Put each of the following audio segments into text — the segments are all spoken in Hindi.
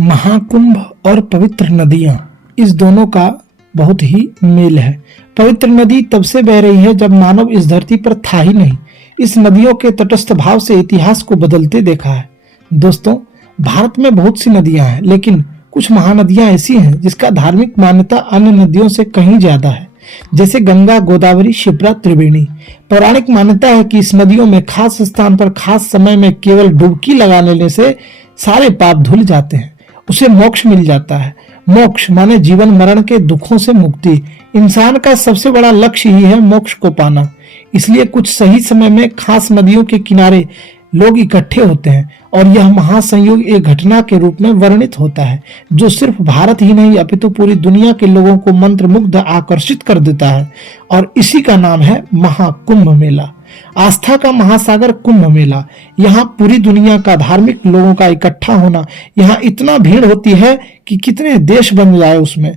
महाकुंभ और पवित्र नदियां, इस दोनों का बहुत ही मेल है। पवित्र नदी तब से बह रही है जब मानव इस धरती पर था ही नहीं। इस नदियों के तटस्थ भाव से इतिहास को बदलते देखा है। दोस्तों, भारत में बहुत सी नदियां हैं, लेकिन कुछ महानदियां ऐसी हैं जिसका धार्मिक मान्यता अन्य नदियों से कहीं ज्यादा है, जैसे गंगा, गोदावरी, शिप्रा, त्रिवेणी। पौराणिक मान्यता है कि इस नदियों में खास स्थान पर खास समय में केवल डुबकी लगा लेने से सारे पाप धुल जाते हैं, उसे मोक्ष मिल जाता है। मोक्ष माने जीवन मरण के दुखों से मुक्ति। इंसान का सबसे बड़ा लक्ष्य ही है मोक्ष को पाना। इसलिए कुछ सही समय में खास नदियों के किनारे लोग इकट्ठे होते हैं और यह महासंयोग एक घटना के रूप में वर्णित होता है जो सिर्फ भारत ही नहीं अपितु पूरी दुनिया के लोगों को मंत्रमुग्ध आकर्षित कर देता है, और इसी का नाम है महाकुंभ मेला। आस्था का महासागर कुंभ मेला। यहाँ पूरी दुनिया का धार्मिक लोगों का इकट्ठा होना। यहाँ इतना भीड़ होती है कि कितने देश बन जाए उसमें।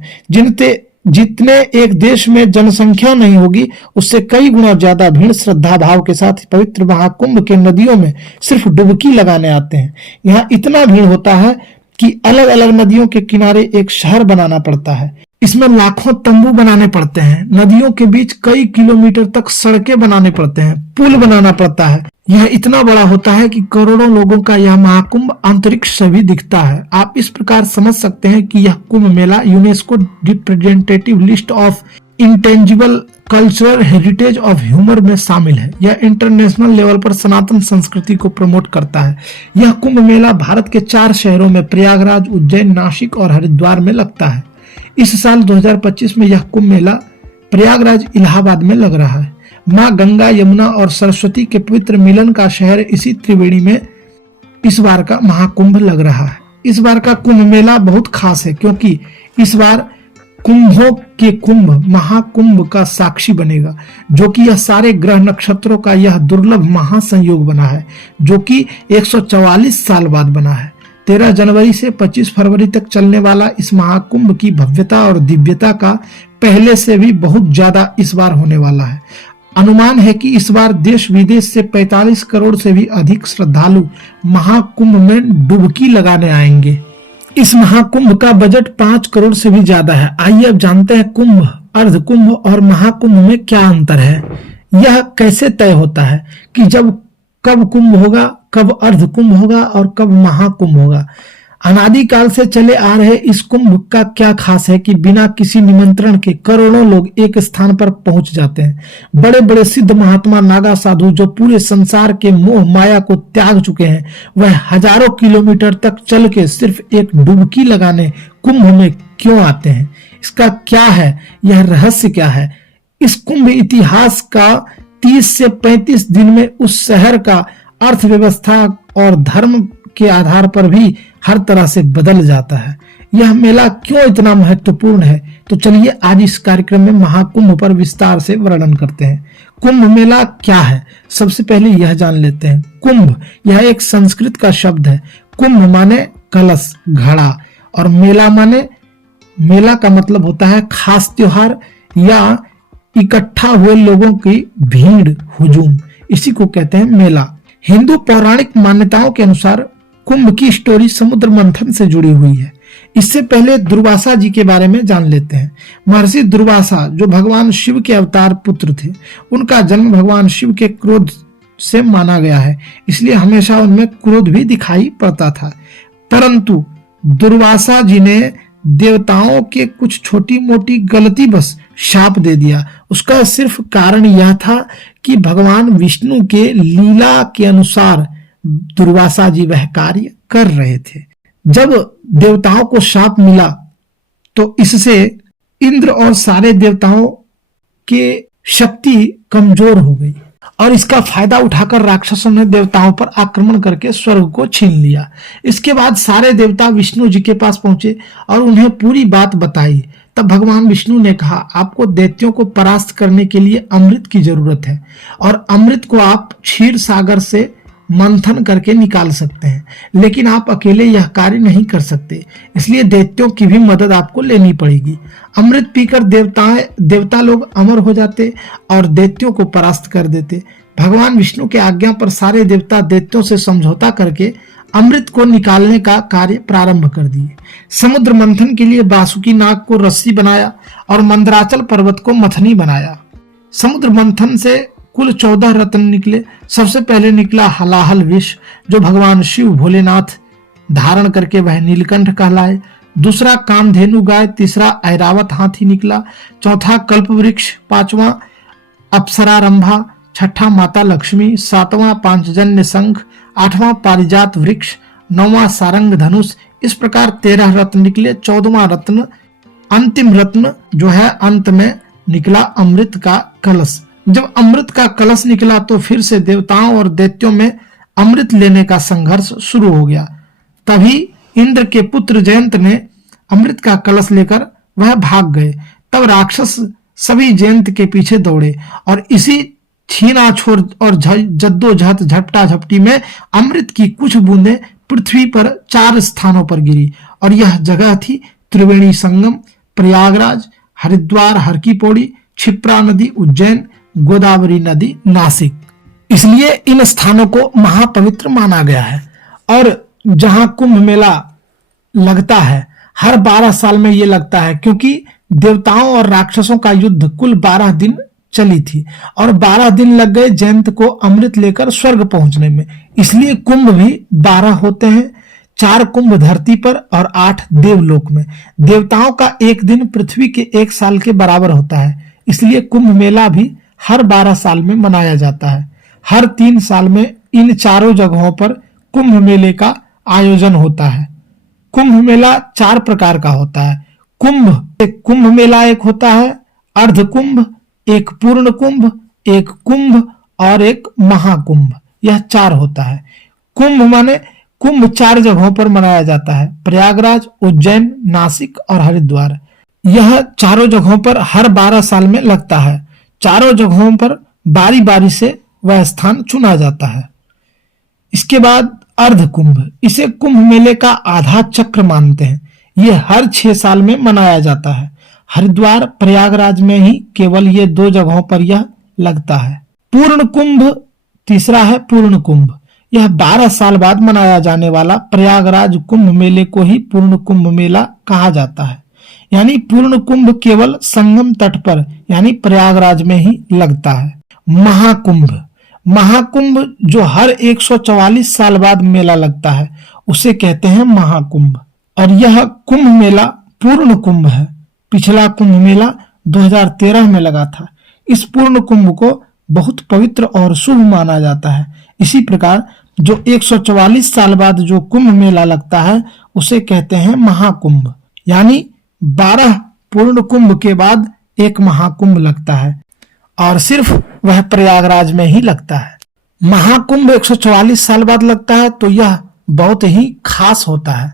जितने एक देश में जनसंख्या नहीं होगी, उससे कई गुना ज्यादा भीड़ श्रद्धा भाव के साथ पवित्र महाकुंभ के नदियों में सिर्फ डुबकी लगाने आते हैं। यहाँ इतना भीड़ होता है कि अलग अलग नदियों के किनारे एक शहर बनाना पड़ता है। इसमें लाखों तंबू बनाने पड़ते हैं। नदियों के बीच कई किलोमीटर तक सड़कें बनाने पड़ते हैं, पुल बनाना पड़ता है। यह इतना बड़ा होता है कि करोड़ों लोगों का यह महाकुंभ अंतरिक्ष से भी दिखता है। आप इस प्रकार समझ सकते हैं कि यह Kumbh Mela UNESCO representative list of intangible cultural heritage of humour में शामिल है। यह इंटरनेशनल लेवल पर सनातन संस्कृति को प्रमोट करता है। यह कुंभ मेला भारत के 4 शहरों में प्रयागराज, उज्जैन, नासिक और हरिद्वार में लगता है। इस साल 2025 में यह कुंभ मेला प्रयागराज, इलाहाबाद में लग रहा है। माँ गंगा, यमुना और सरस्वती के पवित्र मिलन का शहर इसी त्रिवेणी में इस बार का महाकुंभ लग रहा है। इस बार का कुंभ मेला बहुत खास है क्योंकि इस बार कुंभों के कुंभ महाकुंभ का साक्षी बनेगा, जो कि यह सारे ग्रह नक्षत्रों का यह दुर्लभ महासंयोग बना है, जो कि 144 साल बाद बना है। 13 जनवरी से 25 फरवरी तक चलने वाला इस महाकुंभ की भव्यता और दिव्यता का पहले से भी बहुत ज्यादा इस बार होने वाला है। अनुमान है कि इस बार देश विदेश से 45 करोड़ से भी अधिक श्रद्धालु महाकुंभ में डुबकी लगाने आएंगे। इस महाकुंभ का बजट 5 करोड़ से भी ज्यादा है। आइए अब जानते हैं कुंभ, अर्धकुंभ और महाकुंभ में क्या अंतर है। यह कैसे तय होता है कि कब कुंभ होगा, कब अर्धकुंभ होगा और कब महाकुंभ होगा। अनादिकाल से चले आ रहे इस कुंभ का क्या खास है कि बिना किसी निमंत्रण के करोड़ों लोग एक स्थान पर पहुंच जाते हैं। बड़े बड़े सिद्ध महात्मा, नागा साधु जो पूरे संसार के मोह माया को त्याग चुके हैं, वह हजारों किलोमीटर तक चल के सिर्फ एक डुबकी लगाने कुंभ में क्यों आते हैं। इसका क्या है, यह रहस्य क्या है। इस कुंभ इतिहास का 30 से 35 दिन में उस शहर का अर्थव्यवस्था और धर्म के आधार पर भी हर तरह से बदल जाता है। यह मेला क्यों इतना महत्वपूर्ण है, तो चलिए आज इस कार्यक्रम में महाकुंभ पर विस्तार से वर्णन करते हैं। कुंभ मेला क्या है, सबसे पहले यह जान लेते हैं। कुंभ यह एक संस्कृत का शब्द है। कुंभ माने कलश, घड़ा, और मेला का मतलब होता है खास त्योहार या इकट्ठा हुए लोगों की भीड़, हुजूम, इसी को कहते हैं मेला। हिंदू पौराणिक मान्यताओं के अनुसार कुंभ की स्टोरी समुद्र मंथन से जुड़ी हुई है। इससे पहले दुर्वासा जी के बारे में जान लेते हैं। महर्षि दुर्वासा जो भगवान शिव के अवतार पुत्र थे, उनका जन्म भगवान शिव के क्रोध से माना गया है, इसलिए हमेशा उनमें क्रोध भी दिखाई पड़ता था। परंतु दुर्वासा जी ने देवताओं के कुछ छोटी मोटी गलती बस शाप दे दिया। उसका सिर्फ कारण यह था कि भगवान विष्णु के लीला के अनुसार दुर्वासा जी वह कार्य कर रहे थे। जब देवताओं को शाप मिला तो इससे इंद्र और सारे देवताओं के शक्ति कमजोर हो गई और इसका फायदा उठाकर राक्षसों ने देवताओं पर आक्रमण करके स्वर्ग को छीन लिया। इसके बाद सारे देवता विष्णु जी के पास पहुंचे और उन्हें पूरी बात बताई। तब भगवान विष्णु ने कहा, आपको दैत्यों को परास्त करने के लिए अमृत की जरूरत है और अमृत को आप क्षीर सागर से मंथन करके निकाल सकते हैं, लेकिन आप अकेले यह कार्य नहीं कर सकते, इसलिए दैत्यों की भी मदद आपको लेनी पड़ेगी। अमृत पीकर देवता लोग अमर हो जाते और दैत्यों को परास्त कर देते। भगवान विष्णु के आज्ञा पर सारे देवता दैत्यों से समझौता करके अमृत को निकालने का कार्य प्रारंभ कर दिए। समुद्र मंथन के लिए बासुकी नाग को रस्सी बनाया और मंदराचल पर्वत को मथनी बनाया। समुद्र मंथन से कुल 14 रत्न निकले। सबसे पहले निकला हलाहल विष, जो भगवान शिव भोलेनाथ धारण करके वह नीलकंठ कहलाए। दूसरा कामधेनु गाय, तीसरा ऐरावत हाथी निकला, चौथा कल्प वृक्ष, पांचवा अप्सरारंभा, छठा माता लक्ष्मी, सातवां पांचजन्य शंख, आठवां पारिजात वृक्ष, नौवां सारंग धनुष। इस प्रकार 13 रत्न निकले। 14वां रत्न, अंतिम रत्न जो है अंत में निकला अमृत का कलश। जब अमृत का कलश निकला तो फिर से देवताओं और दैत्यों में अमृत लेने का संघर्ष शुरू हो गया। तभी इंद्र के पुत्र जयंत ने अमृत का कलश लेकर वह भाग गए। तब राक्षस सभी जयंत के पीछे दौड़े और इसी छीना छोड़ और जद्दोजहद झपटा झपटी में अमृत की कुछ बूंदें पृथ्वी पर 4 स्थानों पर गिरी और यह जगह थी त्रिवेणी संगम, प्रयागराज, हरिद्वार हर की पौड़ी, क्षिप्रा नदी उज्जैन, गोदावरी नदी नासिक। इसलिए इन स्थानों को महापवित्र माना गया है। और जहां कुंभ मेला लगता है हर 12 साल में ये लगता है, क्योंकि देवताओं और राक्षसों का युद्ध कुल 12 दिन चली थी और 12 दिन लग गए जयंत को अमृत लेकर स्वर्ग पहुंचने में। इसलिए कुंभ भी 12 होते हैं, 4 कुंभ धरती पर और 8 देवलोक में। देवताओं का एक दिन पृथ्वी के 1 साल के बराबर होता है। इसलिए कुंभ मेला भी हर 12 साल में मनाया जाता है। हर 3 साल में इन चारों जगहों पर कुंभ मेले का आयोजन होता है। कुंभ मेला 4 प्रकार का होता है। कुंभ मेला एक होता है, अर्ध कुंभ, एक पूर्ण कुंभ, एक कुंभ और एक महाकुंभ। यह 4 होता है। कुंभ माने कुंभ 4 जगहों पर मनाया जाता है, प्रयागराज, उज्जैन, नासिक और हरिद्वार। यह चारों जगहों पर हर 12 साल में लगता है। चारों जगहों पर बारी बारी से वह स्थान चुना जाता है। इसके बाद अर्ध कुंभ, इसे कुंभ मेले का आधा चक्र मानते हैं। यह हर 6 साल में मनाया जाता है। हरिद्वार, प्रयागराज में ही केवल ये 2 जगहों पर यह लगता है। पूर्ण कुंभ तीसरा है। पूर्ण कुंभ यह 12 साल बाद मनाया जाने वाला प्रयागराज कुंभ मेले को ही पूर्ण कुंभ मेला कहा जाता है। यानी पूर्ण कुंभ केवल संगम तट पर यानी प्रयागराज में ही लगता है। महाकुंभ, महाकुंभ जो हर 144 साल बाद मेला लगता है उसे कहते हैं महाकुंभ। और यह कुंभ मेला पूर्ण कुंभ है। पिछला कुंभ मेला 2013 में लगा था। इस पूर्ण कुंभ को बहुत पवित्र और शुभ माना जाता है। इसी प्रकार जो 144 साल बाद जो कुंभ मेला लगता है उसे कहते हैं महाकुंभ। यानी 12 पूर्ण कुंभ के बाद एक महाकुंभ लगता है और सिर्फ वह प्रयागराज में ही लगता है। महाकुंभ 144 साल बाद लगता है तो यह बहुत ही खास होता है।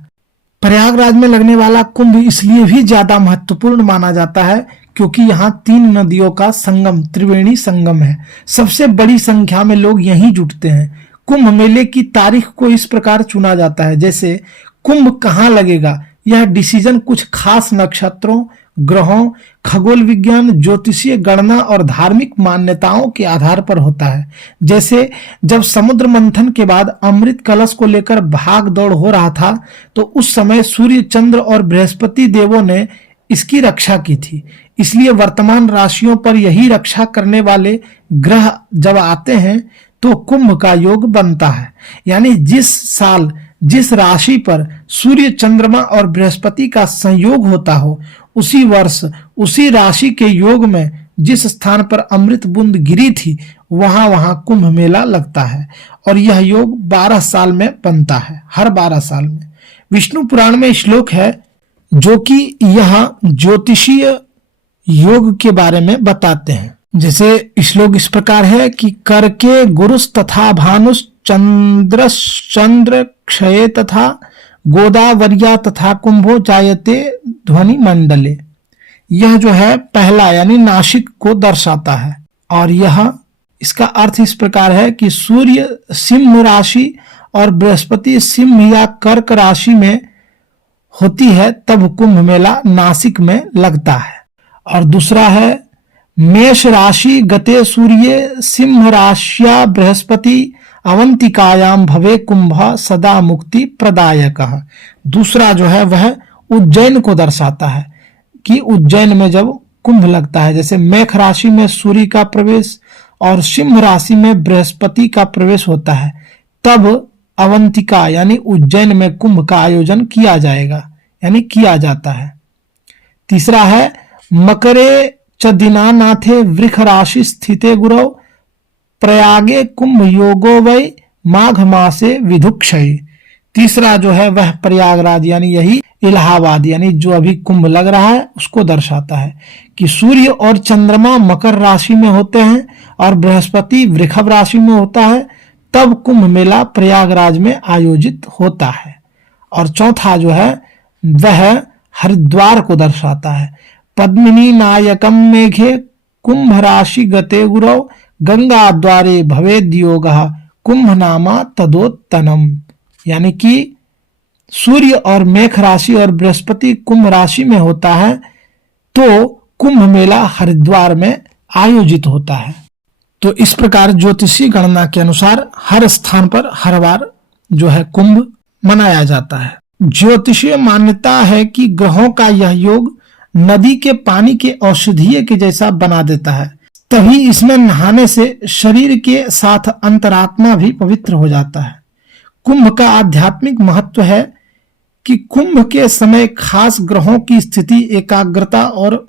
प्रयागराज में लगने वाला कुंभ इसलिए भी ज्यादा महत्वपूर्ण माना जाता है क्योंकि यहाँ 3 नदियों का संगम त्रिवेणी संगम है। सबसे बड़ी संख्या में लोग यहीं जुटते हैं। कुंभ मेले की तारीख को इस प्रकार चुना जाता है जैसे कुंभ कहाँ लगेगा, यह डिसीजन कुछ खास नक्षत्रों, ग्रहों, खगोल विज्ञान, ज्योतिषीय गणना और धार्मिक मान्यताओं के आधार पर होता है। जैसे जब समुद्र मंथन के बाद अमृत कलश को लेकर भाग दौड़ हो रहा था तो उस समय सूर्य, चंद्र और बृहस्पति देवों ने इसकी रक्षा की थी। इसलिए वर्तमान राशियों पर यही रक्षा करने वाले ग्रह जब आते हैं तो कुंभ का योग बनता है। यानी जिस साल जिस राशि पर सूर्य, चंद्रमा और बृहस्पति का संयोग होता हो उसी वर्ष उसी राशि के योग में जिस स्थान पर अमृत बूंद गिरी थी वहां कुंभ मेला लगता है। और यह योग 12 साल में बनता है, हर 12 साल में। विष्णु पुराण में श्लोक है जो कि यह ज्योतिषीय योग के बारे में बताते हैं। जैसे श्लोक इस प्रकार है कि करके गुरुस तथा भानुस चंद्र क्षये तथा गोदावरिया तथा कुंभो जायते ध्वनि मंडले। यह जो है पहला यानी नासिक को दर्शाता है। और यह इसका अर्थ इस प्रकार है कि सूर्य सिंह राशि और बृहस्पति सिंह या कर्क राशि में होती है तब कुंभ मेला नासिक में लगता है। और दूसरा है मेष राशि गते सूर्य सिंह राशिया बृहस्पति अवंतिकायाम भवे कुंभ सदा मुक्ति प्रदायक। दूसरा जो है वह उज्जैन को दर्शाता है कि उज्जैन में जब कुंभ लगता है, जैसे मेष राशि में सूर्य का प्रवेश और सिंह राशि में बृहस्पति का प्रवेश होता है, तब अवंतिका यानी उज्जैन में कुंभ का आयोजन किया जाएगा यानी किया जाता है। तीसरा है मकरे च दीनानाथे वृष राशि स्थिते गुरौ प्रयागे कुंभ योगो वै माघ मासे विधुक्षय। तीसरा जो है वह प्रयागराज यानी यही इलाहाबाद यानी जो अभी कुंभ लग रहा है उसको दर्शाता है कि सूर्य और चंद्रमा मकर राशि में होते हैं और बृहस्पति वृषभ राशि में होता है, तब कुंभ मेला प्रयागराज में आयोजित होता है। और चौथा जो है वह हरिद्वार को दर्शाता है। पद्मिनी नायकम मेघे कुंभ राशि गते गुरौ गंगा द्वारे भवेद योगः कुंभ नामा तदोत्तनम। यानी कि सूर्य और मेष राशि और बृहस्पति कुंभ राशि में होता है तो कुंभ मेला हरिद्वार में आयोजित होता है। तो इस प्रकार ज्योतिषीय गणना के अनुसार हर स्थान पर हर बार जो है कुंभ मनाया जाता है। ज्योतिषीय मान्यता है कि ग्रहों का यह योग नदी के पानी के औषधीय के जैसा बना देता है, तभी इसमें नहाने से शरीर के साथ अंतरात्मा भी पवित्र हो जाता है। कुंभ का आध्यात्मिक महत्व है कि कुंभ के समय खास ग्रहों की स्थिति एकाग्रता और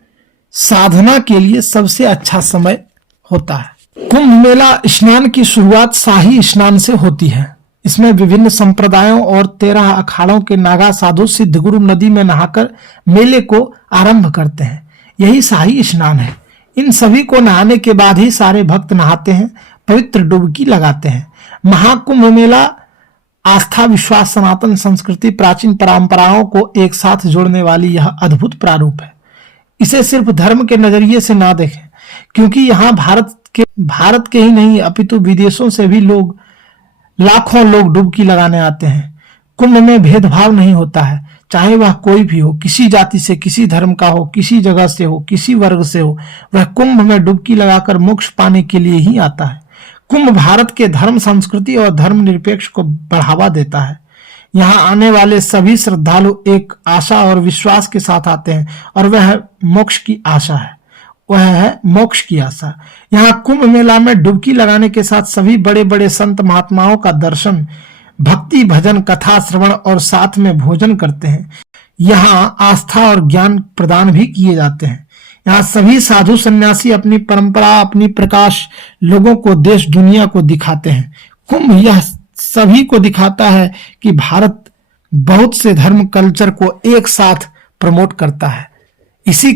साधना के लिए सबसे अच्छा समय होता है। कुंभ मेला स्नान की शुरुआत शाही स्नान से होती है। इसमें विभिन्न संप्रदायों और 13 अखाड़ों के नागा साधु सिद्धगुरु नदी में नहाकर मेले को आरंभ करते हैं। यही शाही स्नान है। इन सभी को नहाने के बाद ही सारे भक्त नहाते हैं, पवित्र डुबकी लगाते हैं। महाकुंभ मेला आस्था, विश्वास, सनातन संस्कृति, प्राचीन परंपराओं को एक साथ जोड़ने वाली यह अद्भुत प्रारूप है। इसे सिर्फ धर्म के नजरिए से ना देखें, क्योंकि यहाँ भारत के ही नहीं अपितु विदेशों से भी लाखों लोग डुबकी लगाने आते हैं। कुंभ में भेदभाव नहीं होता है, चाहे वह कोई भी हो, किसी जाति से, किसी धर्म का हो, किसी जगह से हो, किसी वर्ग से हो, वह कुंभ में डुबकी लगाकर मोक्ष पाने के लिए ही आता है। कुंभ भारत के धर्म, संस्कृति और धर्मनिरपेक्ष को बढ़ावा देता है। यहाँ आने वाले सभी श्रद्धालु एक आशा और विश्वास के साथ आते हैं और वह मोक्ष की आशा है, वह है मोक्ष की आशा। यहाँ कुंभ मेला में डुबकी लगाने के साथ सभी बड़े बड़े संत महात्माओं का दर्शन, भक्ति, भजन, कथा श्रवण और साथ में भोजन करते हैं। यहाँ आस्था और ज्ञान प्रदान भी किए जाते हैं। यहाँ सभी साधु सन्यासी अपनी परंपरा, अपनी प्रकाश लोगों को, देश दुनिया को दिखाते हैं। कुंभ यह सभी को दिखाता है कि भारत बहुत से धर्म कल्चर को एक साथ प्रमोट करता है। इसी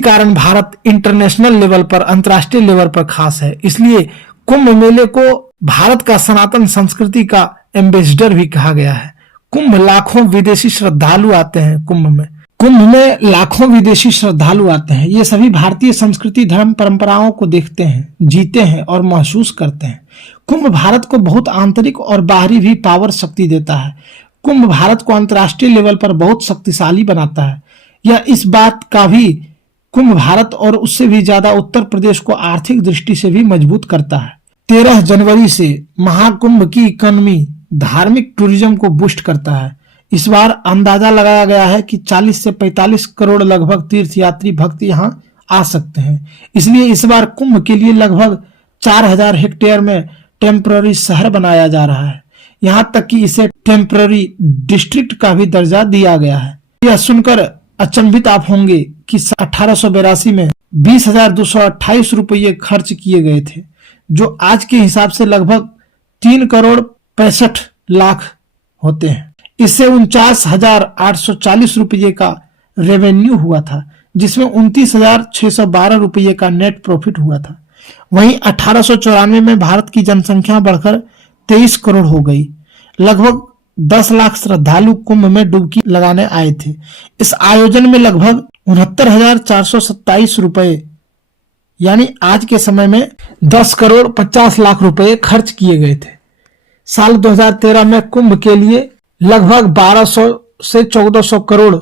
कारण भारत इंटरनेशनल लेवल पर, अंतर्राष्ट्रीय लेवल पर खास है। इसलिए कुंभ मेले को भारत का सनातन संस्कृति का एम्बेसडर भी कहा गया है। कुंभ लाखों विदेशी श्रद्धालु आते हैं। कुंभ में लाखों विदेशी श्रद्धालु आते हैं। ये सभी भारतीय संस्कृति, धर्म, परंपराओं को देखते हैं, जीते हैं और महसूस करते हैं। कुंभ भारत को बहुत आंतरिक और बाहरी भी पावर शक्ति देता है। कुंभ भारत को अंतर्राष्ट्रीय लेवल पर बहुत शक्तिशाली बनाता है। यह इस बात का भी कुंभ भारत और उससे भी ज्यादा उत्तर प्रदेश को आर्थिक दृष्टि से भी मजबूत करता है। 13 जनवरी से महाकुंभ की इकोनॉमी, धार्मिक टूरिज्म को बूस्ट करता है। इस बार अंदाजा लगाया गया है कि 40 से 45 करोड़ लगभग तीर्थयात्री भक्त यहाँ आ सकते हैं। इसलिए इस बार कुंभ के लिए लगभग 4000 हेक्टेयर में टेम्पररी शहर बनाया जा रहा है। यहाँ तक कि इसे टेम्पररी डिस्ट्रिक्ट का भी दर्जा दिया गया है। यह सुनकर अचंभित आप होंगे कि 1882 में 20,228 रुपये खर्च किए गए थे, जो आज के हिसाब से लगभग 3 करोड़ 65 लाख होते हैं। इससे 49,840 रुपये का रेवेन्यू हुआ था, जिसमें 29,612 रुपये का नेट प्रॉफिट हुआ था। वहीं 1894 में भारत की जनसंख्या बढ़कर 23 करोड़ हो गई। लगभग 10 लाख श्रद्धालु कुंभ में डुबकी लगाने आए थे। इस आयोजन में लगभग 69,427 रुपए यानी आज के समय में 10 करोड़ 50 लाख रुपए खर्च किए गए थे। साल 2013 में कुंभ के लिए लगभग 1200 से 1400 करोड़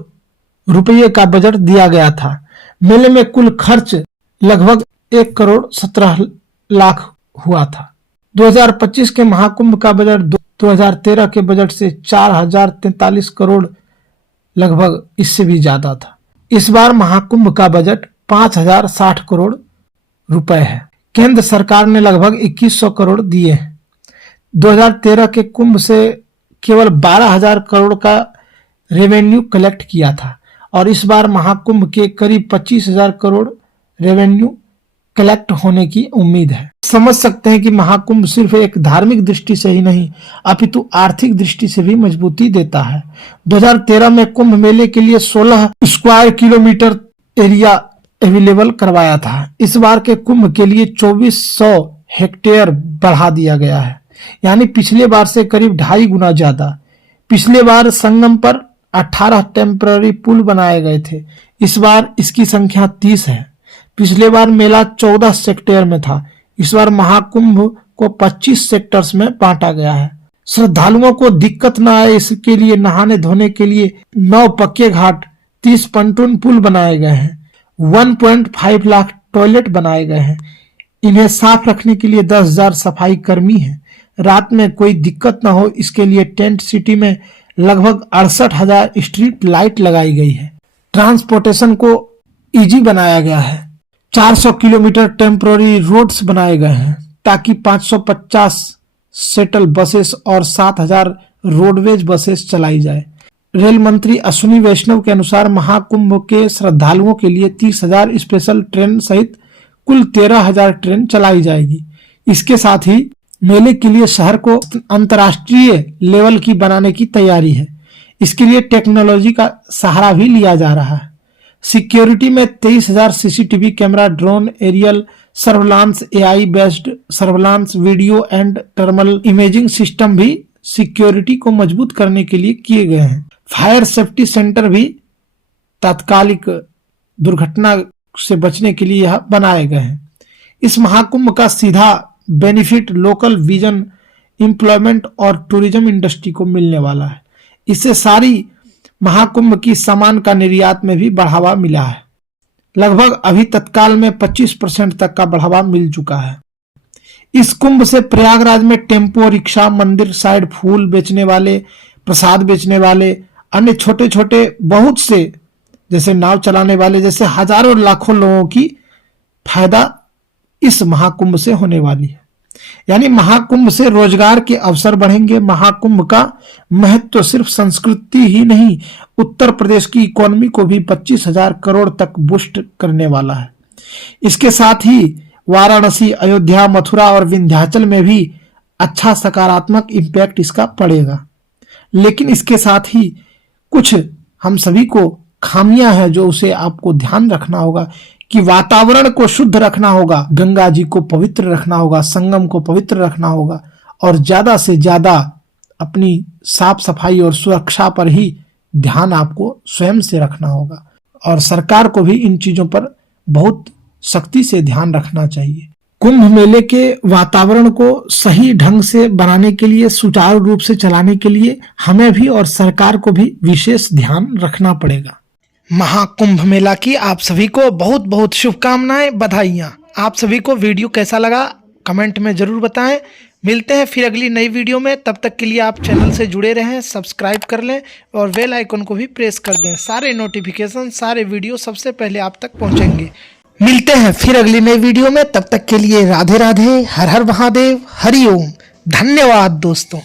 रुपये का बजट दिया गया था। मेले में कुल खर्च लगभग 1 करोड़ 17 लाख हुआ था। 2025 के महाकुंभ का बजट 2013 के बजट से 4043 करोड़ लगभग इससे भी ज्यादा था। इस बार महाकुंभ का बजट 5060 करोड़ रुपए है। केंद्र सरकार ने लगभग 2100 करोड़ दिए हैं। 2013 के कुंभ से केवल 12,000 करोड़ का रेवेन्यू कलेक्ट किया था और इस बार महाकुंभ के करीब 25,000 करोड़ रेवेन्यू कलेक्ट होने की उम्मीद है। समझ सकते हैं कि महाकुंभ सिर्फ एक धार्मिक दृष्टि से ही नहीं अपितु आर्थिक दृष्टि से भी मजबूती देता है। 2013 में कुंभ मेले के लिए 16 स्क्वायर किलोमीटर एरिया अवेलेबल करवाया था। इस बार के कुंभ के लिए 2400 हेक्टेयर बढ़ा दिया गया है, यानी पिछले बार से करीब 2.5 गुना ज्यादा। पिछले बार संगम पर 18 टेम्पररी पुल बनाए गए थे, इस बार इसकी संख्या 30 है। पिछले बार मेला 14 सेक्टर में था, इस बार महाकुंभ को 25 सेक्टर्स में बांटा गया है। श्रद्धालुओं को दिक्कत न आए इसके लिए नहाने धोने के लिए 9 पक्के घाट, 30 पंटून पुल बनाए गए हैं, 1.5 लाख टॉयलेट बनाए गए हैं। इन्हें साफ रखने के लिए 10,000 सफाई कर्मी हैं। रात में कोई दिक्कत न हो इसके लिए टेंट सिटी में लगभग 68,000 स्ट्रीट लाइट लगाई गई है। ट्रांसपोर्टेशन को इजी बनाया गया है। 400 किलोमीटर टेम्पररी रोड्स बनाए गए हैं ताकि 550 सेटल बसेस और 7,000 रोडवेज बसेस चलाई जाए। रेल मंत्री अश्विनी वैष्णव के अनुसार महाकुंभ के श्रद्धालुओं के लिए 30,000 स्पेशल ट्रेन सहित कुल 13,000 ट्रेन चलाई जाएगी। इसके साथ ही मेले के लिए शहर को अंतर्राष्ट्रीय लेवल की बनाने की तैयारी है। इसके लिए टेक्नोलॉजी का सहारा भी लिया जा रहा है। सिक्योरिटी में 23,000 CCTV camera, drone, aerial surveillance, AI based surveillance, video and thermal imaging system भी सिक्योरिटी को मजबूत करने के लिए किए गए हैं। फायर सेफ्टी सेंटर भी तात्कालिक दुर्घटना से बचने के लिए बनाए गए हैं। इस महाकुंभ का सीधा बेनिफिट लोकल विजन, एम्प्लॉयमेंट और टूरिज्म इंडस्ट्री को मिलने वाला है। इससे सारी महाकुंभ की सामान का निर्यात में भी बढ़ावा मिला है। लगभग अभी तत्काल में 25% तक का बढ़ावा मिल चुका है। इस कुंभ से प्रयागराज में टेम्पो, रिक्शा, मंदिर साइड फूल बेचने वाले, प्रसाद बेचने वाले, अन्य छोटे छोटे बहुत से जैसे नाव चलाने वाले जैसे हजारों लाखों लोगों की फायदा इस महाकुंभ से होने वाली है। यानी महाकुंभ से रोजगार के अवसर बढ़ेंगे। महाकुंभ का महत्व सिर्फ संस्कृति ही नहीं, उत्तर प्रदेश की इकोनॉमी को भी 25,000 करोड़ तक बूस्ट करने वाला है। इसके साथ ही वाराणसी, अयोध्या, मथुरा और विंध्याचल में भी अच्छा सकारात्मक इम्पैक्ट इसका पड़ेगा। लेकिन इसके साथ ही कुछ हम सभी को खामियां हैं जो उसे आपको ध्यान रखना होगा कि वातावरण को शुद्ध रखना होगा, गंगा जी को पवित्र रखना होगा, संगम को पवित्र रखना होगा और ज्यादा से ज्यादा अपनी साफ सफाई और सुरक्षा पर ही ध्यान आपको स्वयं से रखना होगा और सरकार को भी इन चीजों पर बहुत सख्ती से ध्यान रखना चाहिए। कुंभ मेले के वातावरण को सही ढंग से बनाने के लिए, सुचारू रूप से चलाने के लिए हमें भी और सरकार को भी विशेष ध्यान रखना पड़ेगा। महाकुंभ मेला की आप सभी को बहुत बहुत शुभकामनाएं, बधाइयां। आप सभी को वीडियो कैसा लगा कमेंट में जरूर बताएं। मिलते हैं फिर अगली नई वीडियो में, तब तक के लिए आप चैनल से जुड़े रहें, सब्सक्राइब कर लें और बेल आइकन को भी प्रेस कर दें। सारे नोटिफिकेशन, सारे वीडियो सबसे पहले आप तक पहुंचेंगे। मिलते हैं फिर अगली नई वीडियो में, तब तक के लिए राधे राधे, हर हर महादेव, हरि ओम। धन्यवाद दोस्तों।